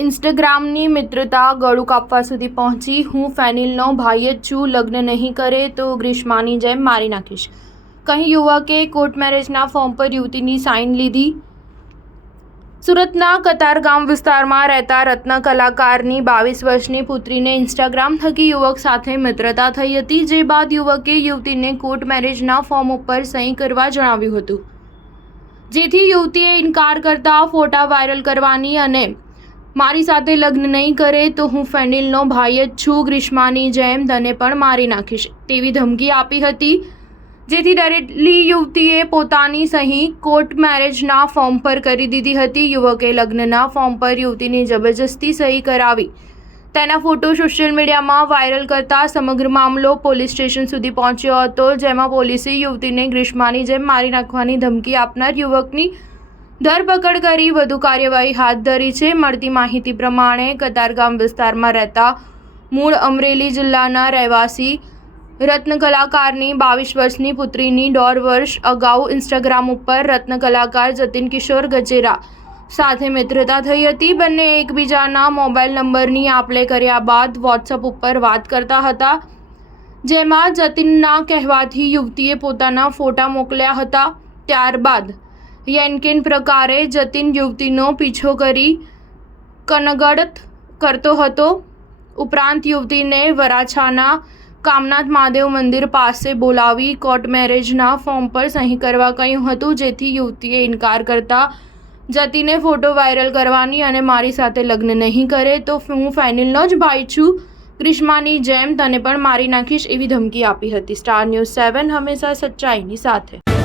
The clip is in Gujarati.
ઇન્સ્ટાગ્રામની મિત્રતા ગળું કાપવા સુધી પહોંચી। હું ફેનિલનો ભાઈ જ છું, લગ્ન નહીં કરે તો ગ્રીષ્માની જેમ મારી નાખીશ, કહી યુવકે કોર્ટ મેરેજના ફોર્મ પર યુવતીની સાઇન લીધી। સુરતના કતારગામ વિસ્તારમાં રહેતા રત્ન કલાકારની 22 વર્ષની પુત્રીને ઇન્સ્ટાગ્રામ થકી યુવક સાથે મિત્રતા થઈ હતી, જે બાદ યુવકે યુવતીને કોર્ટ મેરેજના ફોર્મ ઉપર સહી કરવા જણાવ્યું હતું, જેથી યુવતીએ ઇનકાર કરતા ફોટા વાયરલ કરવાની અને મારી સાથે લગ્ન નહીં કરે તો હું ફેનિલનો ભાઈ જ છું, ગ્રીષ્માની જેમ તને પણ મારી નાખીશ તેવી ધમકી આપી હતી, જેથી ડરેલી યુવતીએ પોતાની સહી કોર્ટ મેરેજના ફોર્મ પર કરી દીધી હતી। યુવકે લગ્નના ફોર્મ પર યુવતીની જબરજસ્તી સહી કરાવી તેના ફોટો સોશિયલ મીડિયામાં વાયરલ કરતા સમગ્ર મામલો પોલીસ સ્ટેશન સુધી પહોંચ્યો હતો, જેમાં પોલીસે યુવતીને ગ્રીષ્માની જેમ મારી નાખવાની ધમકી આપનાર યુવકની ધરપકડ કરી વધુ કાર્યવાહી હાથ ધરી છે। મળતી માહિતી પ્રમાણે કતારગામ વિસ્તારમાં રહેતા મૂળ અમરેલી જિલ્લાના રહેવાસી રત્ન કલાકારની 22 વર્ષની પુત્રીની 1.5 વર્ષ અગાઉ ઇન્સ્ટાગ્રામ ઉપર રત્ન કલાકાર જતીન કિશોર ગજેરા સાથે મિત્રતા થઈ હતી। બંને એકબીજાના મોબાઈલ નંબરની આપ-લે કર્યા બાદ વોટ્સઅપ ઉપર વાત કરતા હતા, જેમાં જતીનના કહેવાથી યુવતીએ પોતાના ફોટા મોકલ્યા હતા। ત્યારબાદ યેનકેન પ્રકારે જતીન યુવતીનો પીછો કરી કનગડત કરતો હતો, ઉપરાંત યુવતીને વરાછાના કામનાથ મહાદેવ મંદિર પાસે બોલાવી કોર્ટ મેરેજના ફોર્મ પર સહી કરવા કહ્યું હતું, જેથી યુવતીએ ઇનકાર કરતા જતીને ફોટો વાયરલ કરવાની અને મારી સાથે લગ્ન નહીં કરે તો હું ફેનિલનો જ ભાઈ છું, ગ્રીષ્માની જેમ તને પણ મારી નાખીશ એવી ધમકી આપી હતી। સ્ટાર ન્યૂઝ 7 હંમેશા સચ્ચાઈની સાથે।